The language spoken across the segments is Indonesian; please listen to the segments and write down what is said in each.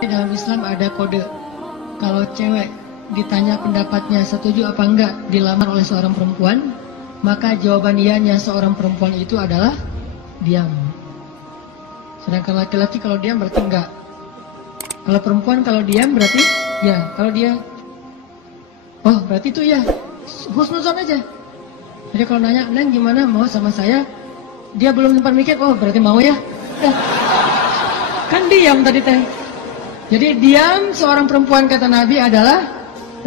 Dalam Islam ada kode. Kalau cewek ditanya pendapatnya setuju apa enggak dilamar oleh seorang perempuan, maka jawaban iyanya seorang perempuan itu adalah diam. Sedangkan laki-laki kalau diam berarti enggak. Kalau perempuan kalau diam berarti ya. Kalau dia oh berarti itu ya, husnuzon aja. Jadi kalau nanya, Neng gimana mau sama saya? Dia belum sempat mikir, oh berarti mau ya. Kan diam tadi teh. Jadi diam seorang perempuan kata Nabi adalah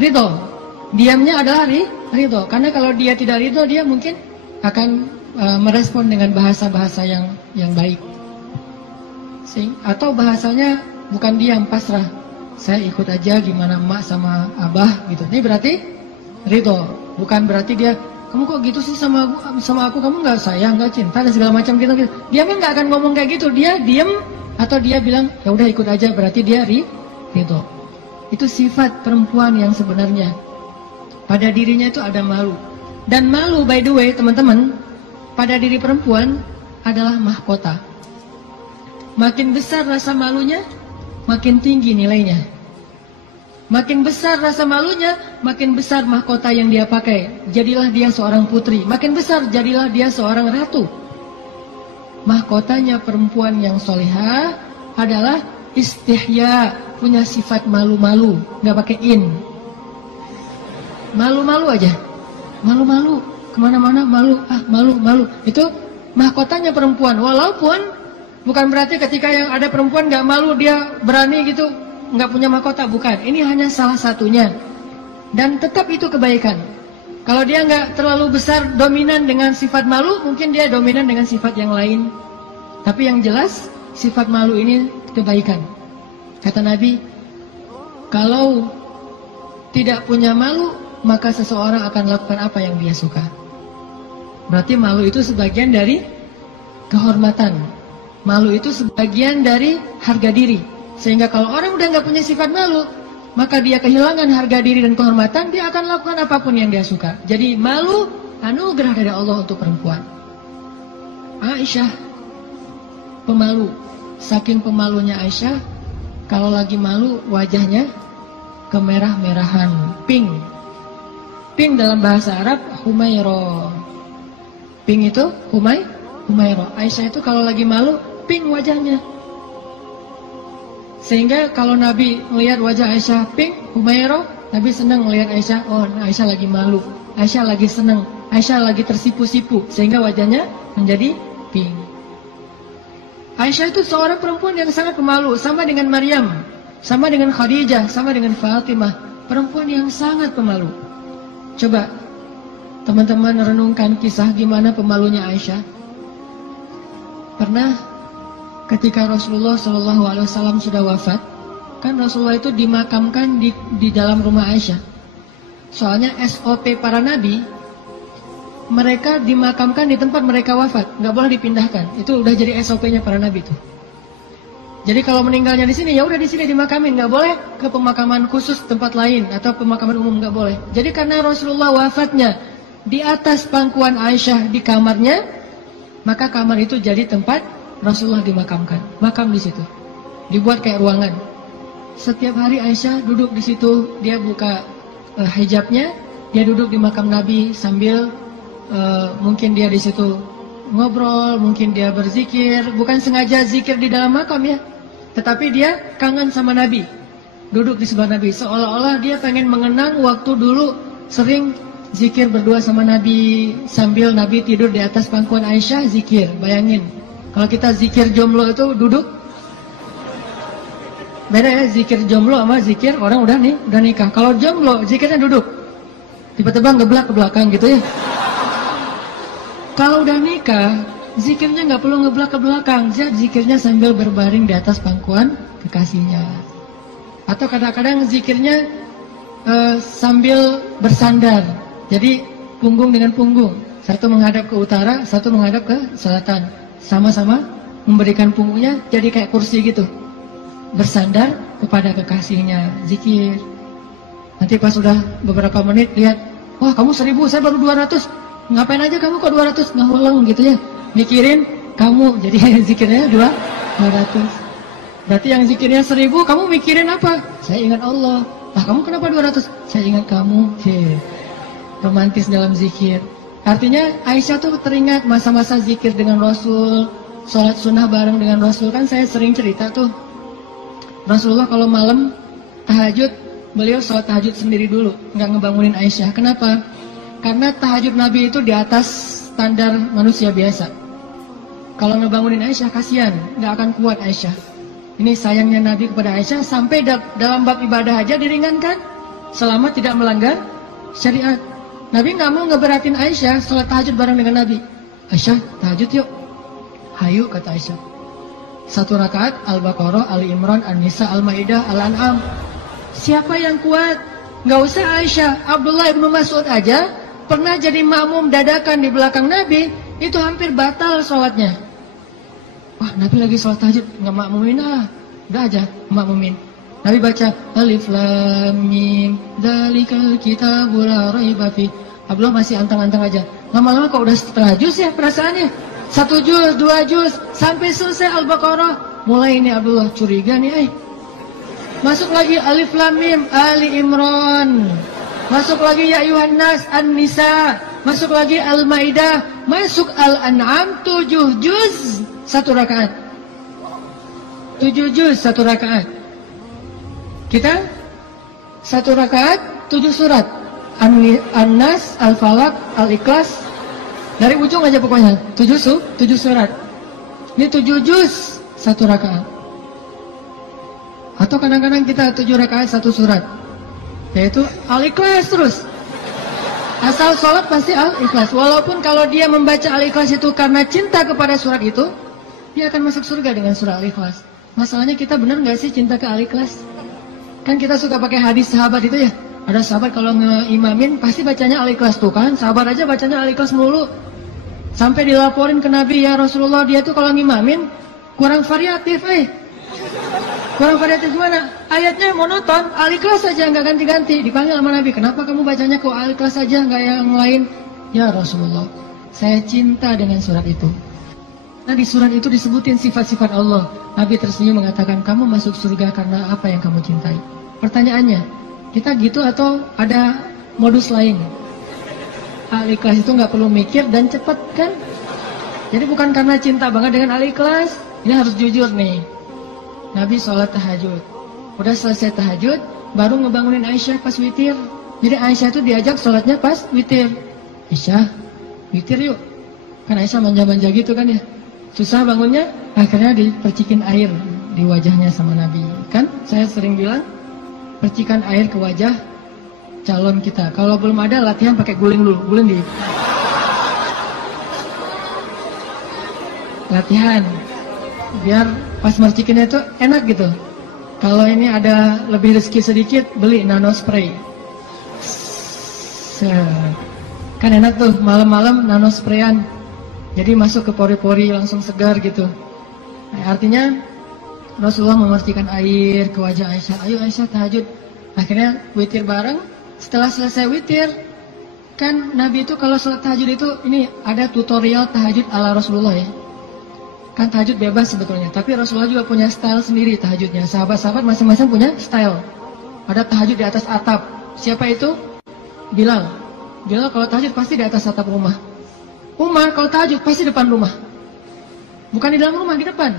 ridho. Diamnya adalah ridho. Karena kalau dia tidak ridho, dia mungkin akan merespon dengan bahasa-bahasa yang baik. Atau bahasanya bukan diam, pasrah. Saya ikut aja gimana emak sama abah gitu. Ini berarti ridho. Bukan berarti dia, kamu kok gitu sih sama aku, kamu nggak sayang, nggak cinta dan segala macam gitu. Dia kan nggak akan ngomong kayak gitu. Dia diam. Atau dia bilang, ya udah ikut aja, berarti dia ridho. Itu sifat perempuan yang sebenarnya. Pada dirinya itu ada malu. Dan malu, by the way, teman-teman, pada diri perempuan adalah mahkota. Makin besar rasa malunya, makin tinggi nilainya. Makin besar rasa malunya, makin besar mahkota yang dia pakai. Jadilah dia seorang putri. Makin besar, jadilah dia seorang ratu. Mahkotanya perempuan yang solehah adalah istihya, punya sifat malu-malu, nggak pakai in. Malu-malu aja, malu-malu, kemana-mana malu, malu-malu. Itu mahkotanya perempuan. Walaupun bukan berarti ketika yang ada perempuan nggak malu dia berani gitu, nggak punya mahkota, bukan. Ini hanya salah satunya. Dan tetap itu kebaikan. Kalau dia nggak terlalu besar dominan dengan sifat malu, mungkin dia dominan dengan sifat yang lain. Tapi yang jelas, sifat malu ini kebaikan. Kata Nabi, kalau tidak punya malu, maka seseorang akan lakukan apa yang dia suka. Berarti malu itu sebagian dari kehormatan. Malu itu sebagian dari harga diri. Sehingga kalau orang udah nggak punya sifat malu, maka dia kehilangan harga diri dan kehormatan, dia akan lakukan apapun yang dia suka. Jadi malu anugerah dari Allah untuk perempuan. Aisyah pemalu. Saking pemalunya Aisyah, kalau lagi malu wajahnya kemerah-merahan, pink. Pink dalam bahasa Arab humayro. Pink itu humayro. Aisyah itu kalau lagi malu pink wajahnya. Sehingga kalau Nabi melihat wajah Aisyah pink, humayro, Nabi senang melihat Aisyah, oh Aisyah lagi malu, Aisyah lagi senang, Aisyah lagi tersipu-sipu, sehingga wajahnya menjadi pink. Aisyah itu seorang perempuan yang sangat pemalu, sama dengan Maryam, sama dengan Khadijah, sama dengan Fatimah, perempuan yang sangat pemalu. Coba teman-teman renungkan kisah gimana pemalunya Aisyah. Pernah ketika Rasulullah SAW sudah wafat, kan Rasulullah itu dimakamkan di dalam rumah Aisyah. Soalnya SOP para nabi, mereka dimakamkan di tempat mereka wafat, nggak boleh dipindahkan. Itu udah jadi SOP-nya para nabi itu. Jadi kalau meninggalnya di sini, ya udah di sini dimakamin, nggak boleh ke pemakaman khusus tempat lain atau pemakaman umum, nggak boleh. Jadi karena Rasulullah wafatnya di atas pangkuan Aisyah di kamarnya, maka kamar itu jadi tempat Rasulullah dimakamkan, makam di situ, dibuat kayak ruangan. Setiap hari Aisyah duduk di situ, dia buka hijabnya, dia duduk di makam Nabi sambil mungkin dia di situ ngobrol, mungkin dia berzikir, bukan sengaja zikir di dalam makam ya, tetapi dia kangen sama Nabi, duduk di sebelah Nabi, seolah-olah dia pengen mengenang waktu dulu sering zikir berdua sama Nabi sambil Nabi tidur di atas pangkuan Aisyah zikir. Bayangin. Kalau kita zikir jomblo itu duduk, beda ya zikir jomblo sama zikir orang udah nikah. Kalau jomblo zikirnya duduk, tiba-tiba ngeblak ke belakang gitu ya. Kalau udah nikah, zikirnya nggak perlu ngeblak ke belakang, zikirnya sambil berbaring di atas pangkuan kekasihnya. Atau kadang-kadang zikirnya sambil bersandar, jadi punggung dengan punggung, satu menghadap ke utara, satu menghadap ke selatan. Sama-sama memberikan punggungnya jadi kayak kursi gitu, bersandar kepada kekasihnya, zikir. Nanti pas sudah beberapa menit lihat, wah kamu 1000, saya baru 200, ngapain aja kamu kok 200, ngahuleng gitu ya, mikirin kamu, jadi zikirnya 200. Berarti yang zikirnya 1000, kamu mikirin apa? Saya ingat Allah. Lah kamu kenapa 200? Saya ingat kamu. Romantis dalam zikir. Artinya Aisyah tuh teringat masa-masa zikir dengan Rasul, sholat sunnah bareng dengan Rasul. Kan saya sering cerita tuh, Rasulullah kalau malam tahajud, beliau sholat tahajud sendiri dulu, nggak ngebangunin Aisyah. Kenapa? Karena tahajud Nabi itu di atas standar manusia biasa. Kalau ngebangunin Aisyah kasihan, nggak akan kuat Aisyah. Ini sayangnya Nabi kepada Aisyah, sampai dalam bab ibadah aja diringankan selama tidak melanggar syariat. Nabi nggak mau ngeberatin Aisyah sholat tahajud bareng dengan Nabi. Aisyah, tahajud yuk. Hayu, kata Aisyah. 1 rakaat Al-Baqarah, Ali Imran, An-Nisa, Al-Maidah, Al-An'am. Siapa yang kuat? Nggak usah Aisyah, Abdullah ibnu Mas'ud aja pernah jadi makmum dadakan di belakang Nabi, itu hampir batal sholatnya. Wah, Nabi lagi sholat tahajud, nggak makmumin ah. Udah aja, makmumin. Nabi baca Alif Lam Mim Dzalikal Kitabul La Raiba Fi. Abdullah masih antang-antang aja. Lama-lama kok udah setengah juz ya perasaannya. 1 juz, 2 juz, sampai selesai Al-Baqarah. Mulai ini Abdullah curiga nih, Masuk lagi Alif Lam Mim Ali Imran. Masuk lagi Ya Ayuhan Nas An-Nisa. Masuk lagi Al-Maidah. Masuk Al-An'am 7 juz 1 rakaat. 7 juz 1 rakaat. Kita 1 rakaat 7 surat. An-Nas, Al-Falaq, Al-Ikhlas. Dari ujung aja pokoknya 7 surat. Ini 7 juz 1 rakaat. Atau kadang-kadang kita 7 rakaat 1 surat, yaitu Al-Ikhlas terus. Asal sholat pasti Al-Ikhlas. Walaupun kalau dia membaca Al-Ikhlas itu karena cinta kepada surat itu, dia akan masuk surga dengan surah Al-Ikhlas. Masalahnya kita benar nggak sih cinta ke Al-Ikhlas? Kan kita suka pakai hadis sahabat itu ya. Ada sahabat kalau ngeimamin pasti bacanya Al-Ikhlas tuh kan. Sahabat aja bacanya Al-Ikhlas mulu. Sampai dilaporin ke Nabi, ya Rasulullah, dia tuh kalau ngimamin kurang variatif Kurang variatif gimana? Ayatnya monoton, Al-Ikhlas saja nggak ganti-ganti. Dipanggil sama Nabi, kenapa kamu bacanya kok Al-Ikhlas saja nggak yang lain? Ya Rasulullah, saya cinta dengan surat itu. Nah di surat itu disebutin sifat-sifat Allah. Nabi tersenyum mengatakan, kamu masuk surga karena apa yang kamu cintai. Pertanyaannya, kita gitu atau ada modus lain? Al-Ikhlas itu nggak perlu mikir dan cepat kan? Jadi bukan karena cinta banget dengan Al-Ikhlas. Ini harus jujur nih. Nabi sholat tahajud. Udah selesai tahajud, baru ngebangunin Aisyah pas witir. Jadi Aisyah itu diajak sholatnya pas witir. Aisyah, witir yuk. Kan Aisyah manja-manja gitu kan ya. Susah bangunnya, akhirnya dipercikin air di wajahnya sama Nabi. Kan saya sering bilang, percikan air ke wajah calon kita. Kalau belum ada, latihan pakai guling dulu. Guling di latihan. Biar pas mercikinnya itu enak gitu. Kalau ini ada lebih rezeki sedikit, beli nano spray. Kan enak tuh, malam-malam nano sprayan. Jadi masuk ke pori-pori langsung segar gitu. Nah, artinya Rasulullah memercikan air ke wajah Aisyah. Ayo Aisyah tahajud. Akhirnya witir bareng. Setelah selesai witir, kan Nabi itu kalau sholat tahajud itu, ini ada tutorial tahajud ala Rasulullah ya. Kan tahajud bebas sebetulnya, tapi Rasulullah juga punya style sendiri tahajudnya. Sahabat-sahabat masing-masing punya style. Ada tahajud di atas atap. Siapa itu? Bilal. Bilal kalau tahajud pasti di atas atap rumah. Umar kalau tahajud pasti depan rumah. Bukan di dalam rumah, di depan.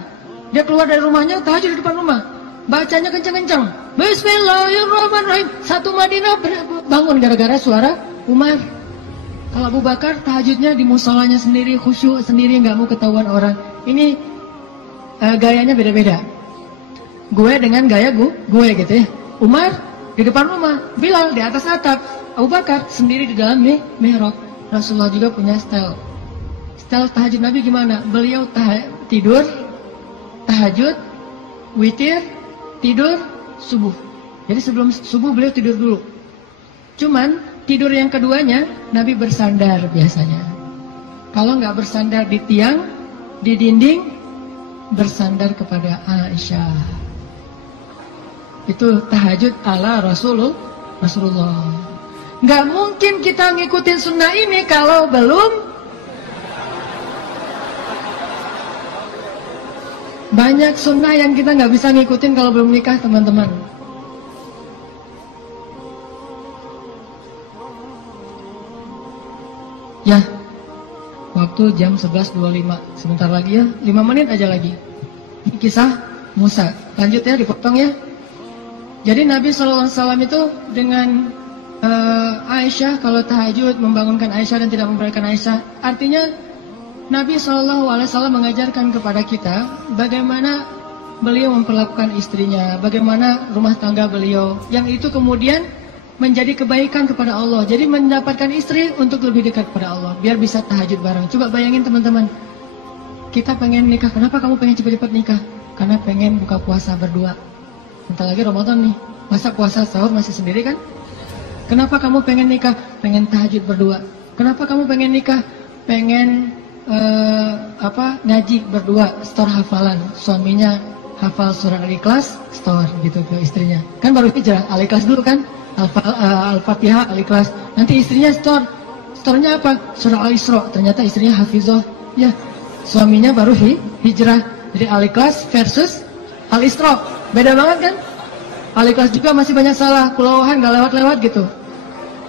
Dia keluar dari rumahnya, tahajud di depan rumah. Bacanya kencang-kencang. Bismillahirrahmanirrahim. Satu Madinah bangun gara-gara suara Umar. Kalau Abu Bakar tahajudnya di musolanya sendiri, khusyuk sendiri, nggak mau ketahuan orang. Ini gayanya beda-beda. Gue dengan gaya gue gitu ya. Umar di depan rumah, Bilal di atas atap, Abu Bakar sendiri di dalam mihrab. Rasulullah juga punya style. Style tahajud Nabi gimana? Beliau tidur, tahajud, witir, tidur, subuh. Jadi sebelum subuh beliau tidur dulu. Cuman tidur yang keduanya Nabi bersandar biasanya. Kalau nggak bersandar di tiang, di dinding, bersandar kepada Aisyah. Itu tahajud ala Rasulullah. Nggak mungkin kita ngikutin sunnah ini kalau belum Banyak sunnah yang kita nggak bisa ngikutin kalau belum nikah, teman-teman. Ya, waktu jam 11.25. Sebentar lagi ya, 5 menit aja lagi. Ini kisah Musa. Lanjut ya, dipotong ya. Jadi Nabi SAW itu dengan Aisyah, kalau tahajud membangunkan Aisyah dan tidak membiarkan Aisyah. Artinya Nabi SAW mengajarkan kepada kita bagaimana beliau memperlakukan istrinya, bagaimana rumah tangga beliau, yang itu kemudian menjadi kebaikan kepada Allah. Jadi mendapatkan istri untuk lebih dekat kepada Allah, biar bisa tahajud bareng. Coba bayangin teman-teman, kita pengen nikah. Kenapa kamu pengen cepat-cepat nikah? Karena pengen buka puasa berdua. Bentar lagi Ramadan nih, masa puasa sahur masih sendiri kan? Kenapa kamu pengen nikah? Pengen tahajud berdua. Kenapa kamu pengen nikah? Pengen ngaji berdua, store hafalan. Suaminya hafal surah Al-Ikhlas, store gitu ke istrinya. Kan baru hijrah, Al-Ikhlas dulu kan? Al-Fatihah, Al-Ikhlas. Nanti istrinya store. Store-nya apa? Surah Al-Isra. Ternyata istrinya hafizah. Ya, suaminya baru hijrah. Jadi Al-Ikhlas versus Al-Isra. Beda banget kan? Al-Ikhlas juga masih banyak salah. Kulawahan gak lewat-lewat gitu.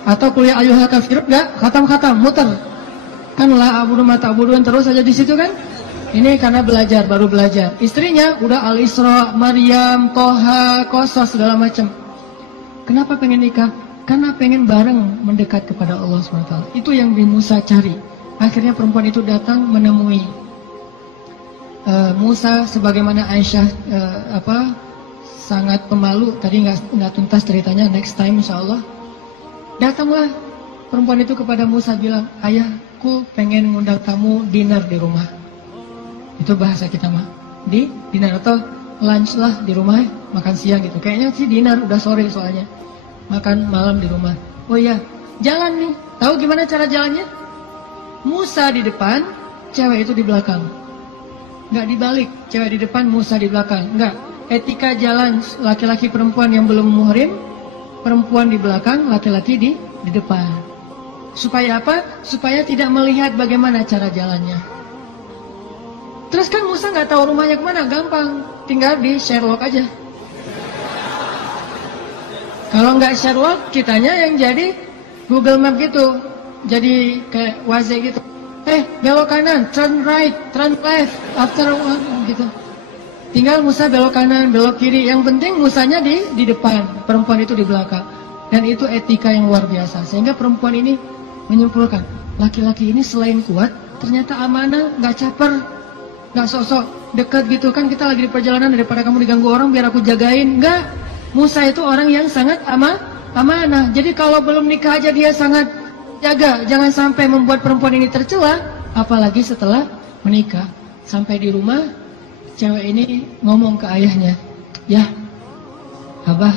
Atau kuliah ayyuhal kafirun gak khatam-khatam, muter. Kan la abudu ma ta'budun terus aja di situ kan? Ini karena belajar, baru belajar. Istrinya udah Al-Isra, Maryam, Toha, Qasas segala macam. Kenapa pengen nikah? Karena pengen bareng mendekat kepada Allah SWT. Itu yang Musa cari. Akhirnya perempuan itu datang menemui Musa, sebagaimana Aisyah sangat pemalu. Tadi nggak tuntas ceritanya, next time insya Allah. Datanglah perempuan itu kepada Musa, bilang, ayahku pengen ngundang kamu dinner di rumah. Itu bahasa kita mah, di dinner atau lunch lah di rumah, makan siang gitu. Kayaknya sih dinner, udah sore soalnya. Makan malam di rumah. Oh iya, jalan nih. Tahu gimana cara jalannya? Musa di depan, cewek itu di belakang. Nggak dibalik, cewek di depan, Musa di belakang. Nggak. Etika jalan laki-laki perempuan yang belum muhrim, perempuan di belakang, laki-laki di depan. Supaya apa? Supaya tidak melihat bagaimana cara jalannya. Terus kan Musa nggak tahu rumahnya kemana, gampang, tinggal di Sherlock aja. Kalau nggak Sherlock, kitanya yang jadi Google Map gitu, jadi kayak Waze gitu. Belok kanan, turn right, turn left, after one gitu. Tinggal Musa belok kanan, belok kiri. Yang penting Musanya di depan, perempuan itu di belakang. Dan itu etika yang luar biasa. Sehingga perempuan ini menyimpulkan, laki-laki ini selain kuat, ternyata amanah, nggak caper, nggak sosok dekat gitu. Kan kita lagi di perjalanan, daripada kamu diganggu orang biar aku jagain. Nggak, Musa itu orang yang sangat amanah. Jadi kalau belum nikah aja dia sangat jaga, jangan sampai membuat perempuan ini tercela, apalagi setelah menikah. Sampai di rumah, cewek ini ngomong ke ayahnya, ya abah,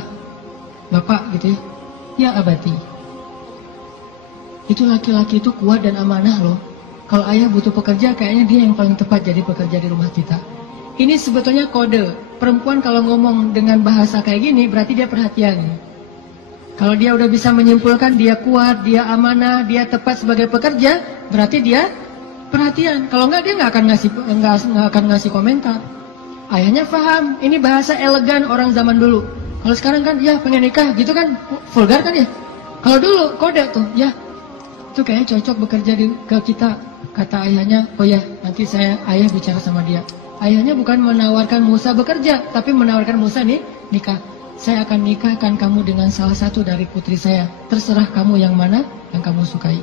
bapak gitu ya, ya abati. Itu laki-laki itu kuat dan amanah loh. Kalau ayah butuh pekerja, kayaknya dia yang paling tepat jadi pekerja di rumah kita. Ini sebetulnya kode. Perempuan kalau ngomong dengan bahasa kayak gini, berarti dia perhatian. Kalau dia udah bisa menyimpulkan dia kuat, dia amanah, dia tepat sebagai pekerja, berarti dia perhatian. Kalau enggak, dia nggak akan ngasih komentar. Ayahnya paham, ini bahasa elegan orang zaman dulu. Kalau sekarang kan, ya pengen nikah, gitu kan, vulgar kan ya. Kalau dulu kode tuh, ya itu kayaknya cocok bekerja ke kita. Kata ayahnya, oh ya nanti ayah bicara sama dia. Ayahnya bukan menawarkan Musa bekerja, tapi menawarkan Musa nih nikah. Saya akan nikahkan kamu dengan salah satu dari putri saya. Terserah kamu yang mana yang kamu sukai.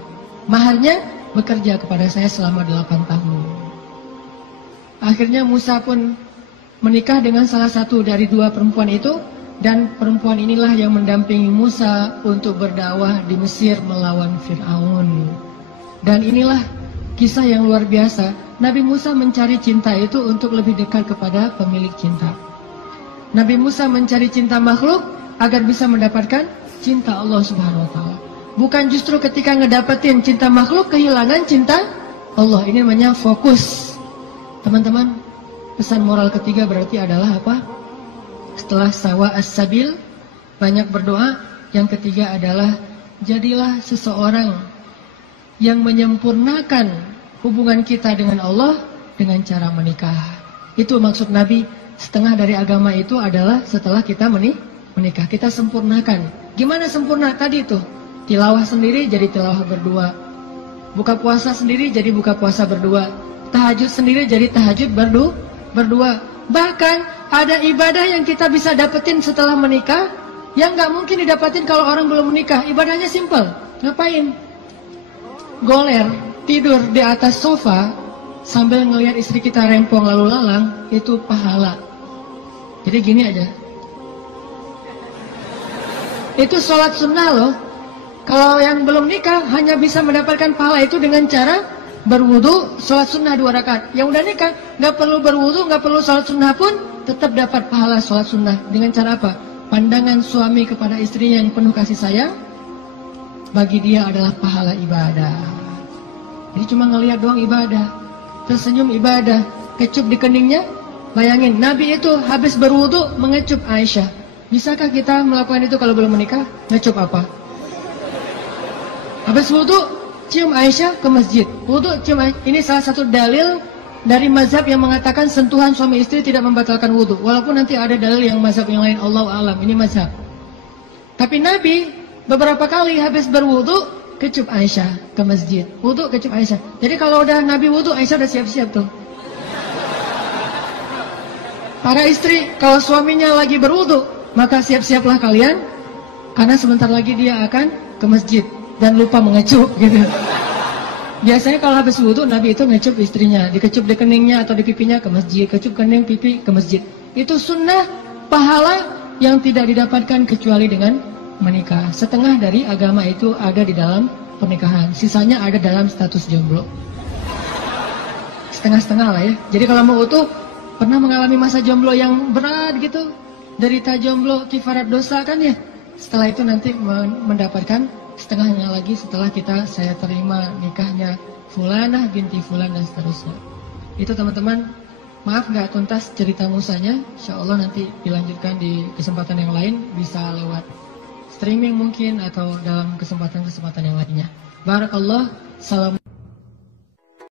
Maharnya bekerja kepada saya selama 8 tahun. Akhirnya Musa pun menikah dengan salah satu dari 2 perempuan itu. Dan perempuan inilah yang mendampingi Musa untuk berdakwah di Mesir melawan Fir'aun. Dan inilah kisah yang luar biasa. Nabi Musa mencari cinta itu untuk lebih dekat kepada pemilik cinta. Nabi Musa mencari cinta makhluk agar bisa mendapatkan cinta Allah Subhanahu wa Ta'ala. Bukan justru ketika ngedapetin cinta makhluk kehilangan cinta Allah. Ini namanya fokus. Teman-teman, pesan moral ketiga berarti adalah apa? Setelah sawa as-sabil, banyak berdoa. Yang ketiga adalah jadilah seseorang yang menyempurnakan hubungan kita dengan Allah dengan cara menikah. Itu maksud Nabi, setengah dari agama itu adalah setelah kita menikah. Kita sempurnakan. Gimana sempurna? Tadi itu, tilawah sendiri jadi tilawah berdua. Buka puasa sendiri jadi buka puasa berdua. Tahajud sendiri jadi tahajud berdua. Bahkan ada ibadah yang kita bisa dapetin setelah menikah yang gak mungkin didapetin kalau orang belum menikah. Ibadahnya simple. Ngapain? Goler, tidur di atas sofa sambil ngelihat istri kita rempong lalu lalang, itu pahala. Jadi gini aja, itu sholat sunnah loh. Kalau yang belum nikah hanya bisa mendapatkan pahala itu dengan cara berwudu, sholat sunnah 2 rakaat. Yang udah nikah nggak perlu berwudu, nggak perlu sholat sunnah pun tetap dapat pahala sholat sunnah. Dengan cara apa? Pandangan suami kepada istrinya yang penuh kasih sayang, bagi dia adalah pahala ibadah. Jadi cuma ngelihat doang ibadah. Tersenyum ibadah, kecup di keningnya. Bayangin, Nabi itu habis berwudu mengecup Aisyah. Bisakah kita melakukan itu kalau belum menikah? Ngecup apa? Habis wudu, cium Aisyah ke masjid. Wudu, cium Aisyah. Ini salah satu dalil dari mazhab yang mengatakan sentuhan suami istri tidak membatalkan wudu. Walaupun nanti ada dalil yang mazhab yang lain, Allahu a'lam. Ini mazhab. Tapi Nabi beberapa kali habis berwudu kecup Aisyah ke masjid. Wudu kecup Aisyah. Jadi kalau udah Nabi wudu, Aisyah udah siap-siap tuh. Para istri, kalau suaminya lagi berwudu, maka siap-siaplah kalian, karena sebentar lagi dia akan ke masjid dan lupa mengecup gitu. Biasanya kalau habis wudu, Nabi itu ngecup istrinya, dikecup di keningnya atau di pipinya ke masjid, kecup kening pipi ke masjid. Itu sunnah pahala yang tidak didapatkan kecuali dengan menikah. Setengah dari agama itu ada di dalam pernikahan, sisanya ada dalam status jomblo. Setengah-setengah lah ya. Jadi kalau mau utuh, pernah mengalami masa jomblo yang berat gitu, derita jomblo, kifarat dosa kan ya. Setelah itu nanti mendapatkan setengahnya lagi setelah saya terima nikahnya Fulanah binti Fulan dan seterusnya. Itu teman-teman, maaf gak tuntas cerita musanya. Insya Allah nanti dilanjutkan di kesempatan yang lain, bisa lewat streaming mungkin atau dalam kesempatan-kesempatan yang lainnya. Barakallah. Salam.